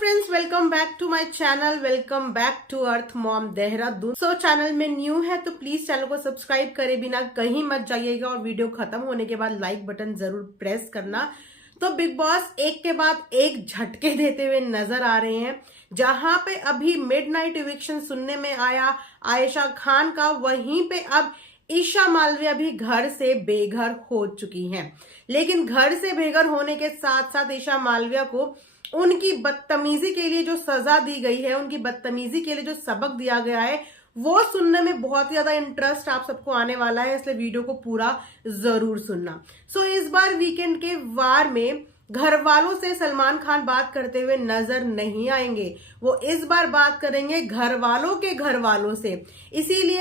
Friends, welcome back to my channel. Welcome back to Earth Mom Dehradun. Channel में new है तो please channel को subscribe करे बिना कहीं मत जाइएगा और वीडियो खत्म होने के बाद लाइक बटन जरूर प्रेस करना। तो बिग बॉस एक के बाद एक झटके देते हुए नजर आ रहे हैं। जहां पे अभी मिडनाइट इविक्शन सुनने में आया आयशा खान का, वहीं पे अब ईशा मालविया भी घर से बेघर हो चुकी हैं। लेकिन घर से बेघर होने के साथ साथ ईशा मालविया को उनकी बदतमीजी के लिए जो सजा दी गई है, उनकी बदतमीजी के लिए जो सबक दिया गया है, वो सुनने में बहुत ही ज्यादा इंटरेस्ट आप सबको आने वाला है, इसलिए वीडियो को पूरा जरूर सुनना। इस बार वीकेंड के वार में घर वालों से सलमान खान बात करते हुए नजर नहीं आएंगे। वो इस बार बात करेंगे घर वालों के घर वालों से। इसीलिए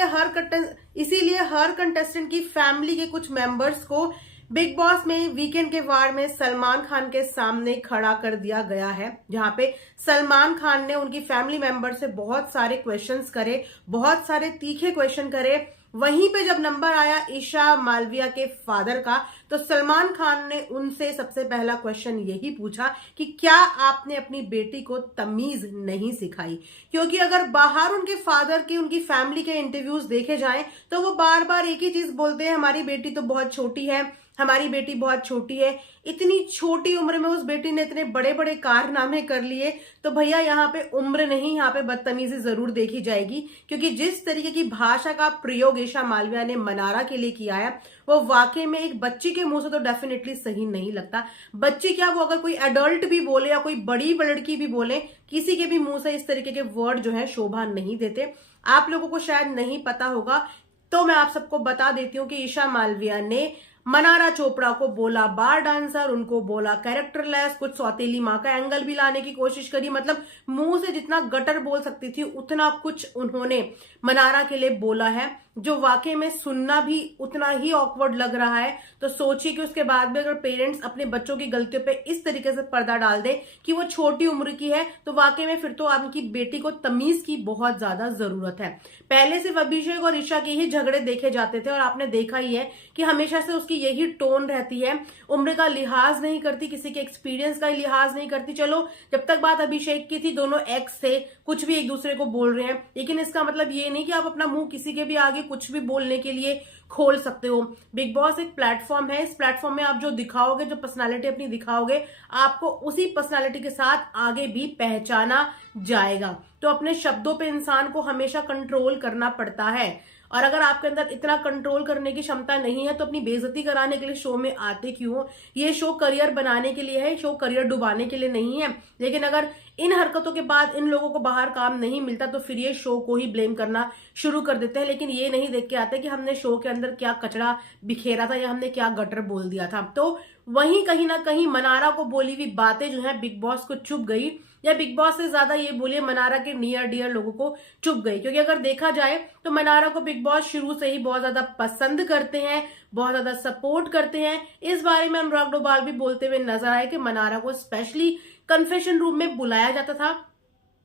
हर कंटेस्टेंट की फैमिली के कुछ मेंबर्स को बिग बॉस में वीकेंड के वार में सलमान खान के सामने खड़ा कर दिया गया है, जहां पे सलमान खान ने उनकी फैमिली मेंबर से बहुत सारे क्वेश्चंस करे, बहुत सारे तीखे क्वेश्चन करे। वहीं पे जब नंबर आया ईशा मालविया के फादर का, तो सलमान खान ने उनसे सबसे पहला क्वेश्चन यही पूछा कि क्या आपने अपनी बेटी को तमीज नहीं सिखाई। क्योंकि अगर बाहर उनके फादर की, उनकी फैमिली के इंटरव्यूज देखे जाएं तो वो बार बार एक ही चीज बोलते हैं, हमारी बेटी तो बहुत छोटी है, हमारी बेटी बहुत छोटी है। इतनी छोटी उम्र में उस बेटी ने इतने बड़े बड़े कारनामे कर लिए, तो भैया यहाँ पे उम्र नहीं, यहाँ पे बदतमीजी जरूर देखी जाएगी। क्योंकि जिस तरीके की भाषा का प्रयोग ईशा मालविया ने मनारा के लिए किया है, वो वाकई में एक बच्ची के मुंह से तो डेफिनेटली सही नहीं लगता। बच्ची क्या, वो अगर कोई एडल्ट भी बोले या कोई बड़ी लड़की भी बोले, किसी के भी मुंह से इस तरीके के वर्ड जो है शोभा नहीं देते। आप लोगों को शायद नहीं पता होगा, तो मैं आप सबको बता देती हूँ कि ईशा मालविया ने मनारा चोपड़ा को बोला बार डांसर, उनको बोला कैरेक्टरलेस, कुछ सौतेली माँ का एंगल भी लाने की कोशिश करी। मतलब मुंह से जितना गटर बोल सकती थी उतना कुछ उन्होंने मनारा के लिए बोला है, जो वाकई में सुनना भी उतना ही ऑकवर्ड लग रहा है। तो सोचिए कि उसके बाद भी अगर पेरेंट्स अपने बच्चों की गलतियों पे इस तरीके से पर्दा डाल दे कि वो छोटी उम्र की है, तो वाकई में फिर तो आपकी बेटी को तमीज की बहुत ज्यादा जरूरत है। पहले सिर्फ अभिषेक और ईशा के ही झगड़े देखे जाते थे और आपने देखा ही है कि हमेशा से उसकी यही टोन रहती है, उम्र का लिहाज नहीं करती, किसी के एक्सपीरियंस का लिहाज नहीं करती। चलो, जब तक बात अभिषेक की थी, दोनों एक्स थे, कुछ भी एक दूसरे को बोल रहे हैं, लेकिन इसका मतलब ये नहीं कि आप अपना मुंह किसी के भी आगे कुछ भी बोलने के लिए खोल सकते हो। बिग बॉस एक प्लेटफॉर्म है, इस प्लेटफॉर्म में आप जो दिखाओगे, जो पर्सनालिटी अपनी दिखाओगे, आपको उसी पर्सनालिटी के साथ आगे भी पहचाना जाएगा। तो अपने शब्दों पे इंसान को हमेशा कंट्रोल करना पड़ता है, और अगर आपके अंदर इतना कंट्रोल करने की क्षमता नहीं है तो अपनी बेइज्जती कराने के लिए शो में आते क्यों हो। ये शो करियर बनाने के लिए है, शो करियर डुबाने के लिए नहीं है। लेकिन अगर इन हरकतों के बाद इन लोगों को बाहर काम नहीं मिलता तो फिर ये शो को ही ब्लेम करना शुरू कर देते हैं। लेकिन ये नहीं देख के आते कि हमने शो के अंदर क्या कचरा बिखेरा था या हमने क्या गटर बोल दिया था। तो वहीं कहीं ना कहीं मनारा को बोली हुई बातें जो है बिग बॉस को चुभ गई, या बिग बॉस से ज्यादा ये बोलिए मनारा के नियर डियर लोगों को चुभ गई। क्योंकि अगर देखा जाए तो मनारा को बिग बॉस शुरू से ही बहुत ज्यादा पसंद करते हैं, बहुत ज्यादा सपोर्ट करते हैं। इस बारे में अनुराग डोभाल भी बोलते हुए नजर आए कि मनारा को स्पेशली कन्फेशन रूम में बुलाया जाता था,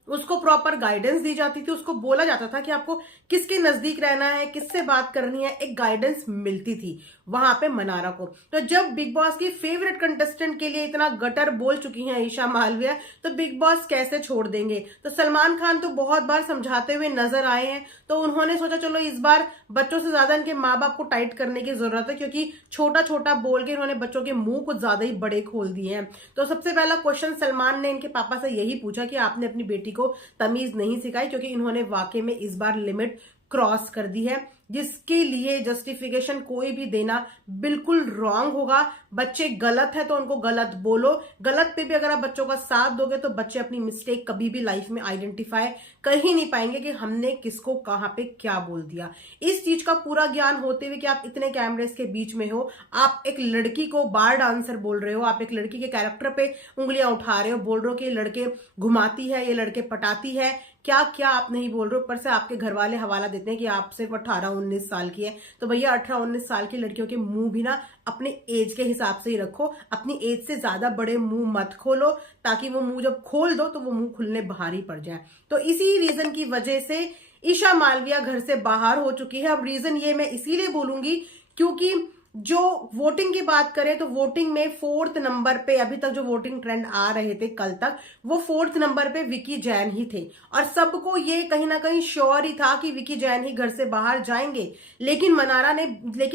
उसको प्रॉपर गाइडेंस दी जाती थी, उसको बोला जाता था कि आपको किसके नजदीक रहना है, किससे बात करनी है, एक गाइडेंस मिलती थी वहां पे मनारा को। तो जब बिग बॉस की फेवरेट कंटेस्टेंट के लिए इतना गटर बोल चुकी हैं ईशा मालविया, तो बिग बॉस कैसे छोड़ देंगे। तो सलमान खान तो बहुत बार समझाते हुए नजर आए हैं, तो उन्होंने सोचा चलो इस बार बच्चों से ज्यादा इनके माँ बाप को टाइट करने की जरूरत है, क्योंकि छोटा छोटा बोल के इन्होंने बच्चों के मुंह कुछ ज्यादा ही बड़े खोल दिए हैं। तो सबसे पहला क्वेश्चन सलमान ने इनके पापा से यही पूछा कि आपने अपनी बेटी को तमीज नहीं सिखाई, क्योंकि इन्होंने वाकई में इस बार लिमिट क्रॉस कर दी है, जिसके लिए जस्टिफिकेशन कोई भी देना बिल्कुल रॉन्ग होगा। बच्चे गलत है तो उनको गलत बोलो, गलत पे भी अगर आप बच्चों का साथ दोगे तो बच्चे अपनी मिस्टेक कभी भी लाइफ में आइडेंटिफाई कर ही नहीं पाएंगे कि हमने किसको कहां पे क्या बोल दिया। इस चीज का पूरा ज्ञान होते हुए कि आप इतने कैमरेस के बीच में हो, आप एक लड़की को बार डांसर बोल रहे हो, आप एक लड़की के कैरेक्टर पे उंगलियां उठा रहे हो, बोल रहे हो कि ये लड़के घुमाती है, ये लड़के पटाती है, क्या क्या आप नहीं बोल रहे हो। ऊपर से आपके घर वाले हवाला देते हैं कि आप सिर्फ 18-19 साल की है। तो भैया 18-19 साल की लड़कियों के मुंह भी ना अपने एज के हिसाब से ही रखो, अपनी एज से ज्यादा बड़े मुंह मत खोलो, ताकि वो मुंह जब खोल दो तो वो मुंह खुलने बाहर ही पड़ जाए। तो इसी रीजन की वजह से ईशा मालविया घर से बाहर हो चुकी है। अब रीजन ये मैं इसीलिए बोलूंगी क्योंकि जो वोटिंग की बात करें तो वोटिंग में 4th नंबर पे, अभी तक जो वोटिंग ट्रेंड आ रहे थे कल तक, वो 4th नंबर पे विकी जैन ही थे और सबको ये कहीं ना कहीं श्योर ही था कि विकी जैन ही घर से बाहर जाएंगे। लेकिन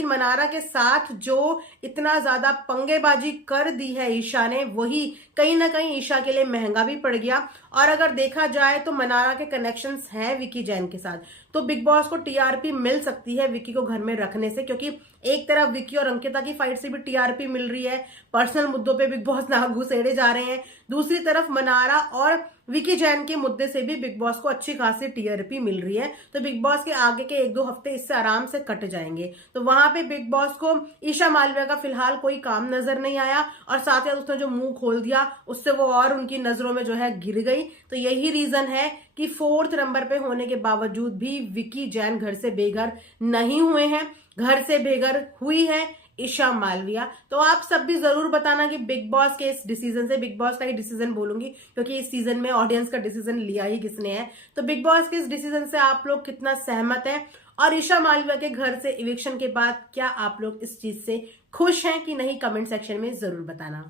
मनारा के साथ जो इतना ज्यादा पंगेबाजी कर दी है ईशा ने, वही कहीं ना कहीं ईशा के लिए महंगा भी पड़ गया। और अगर देखा जाए तो मनारा के कनेक्शंस हैं विकी जैन के साथ, तो बिग बॉस को टीआरपी मिल सकती है विकी को घर में रखने से, क्योंकि एक तरफ विकी और अंकिता की फाइट से भी टीआरपी मिल रही है, पर्सनल मुद्दों पे बिग बॉस ना घुसेड़े जा रहे हैं, दूसरी तरफ मनारा और विकी जैन के मुद्दे से भी बिग बॉस को अच्छी खासी टीआरपी मिल रही है। तो बिग बॉस के आगे के 1-2 हफ्ते इससे आराम से कट जाएंगे। तो वहां पे बिग बॉस को ईशा मालविया का फिलहाल कोई काम नजर नहीं आया और साथ ही उसने जो मुंह खोल दिया उससे वो और उनकी नजरों में जो है गिर गई। तो यही रीजन है कि 4th नंबर पे होने के बावजूद भी विकी जैन घर से बेघर नहीं हुए हैं, घर से बेघर हुई है ईशा मालविया। तो आप सब भी जरूर बताना कि बिग बॉस के इस डिसीजन से, बिग बॉस का ही डिसीजन बोलूंगी क्योंकि इस सीजन में ऑडियंस का डिसीजन लिया ही किसने है, तो बिग बॉस के इस डिसीजन से आप लोग कितना सहमत हैं और ईशा मालविया के घर से इविक्शन के बाद क्या आप लोग इस चीज से खुश हैं कि नहीं, कमेंट सेक्शन में जरूर बताना।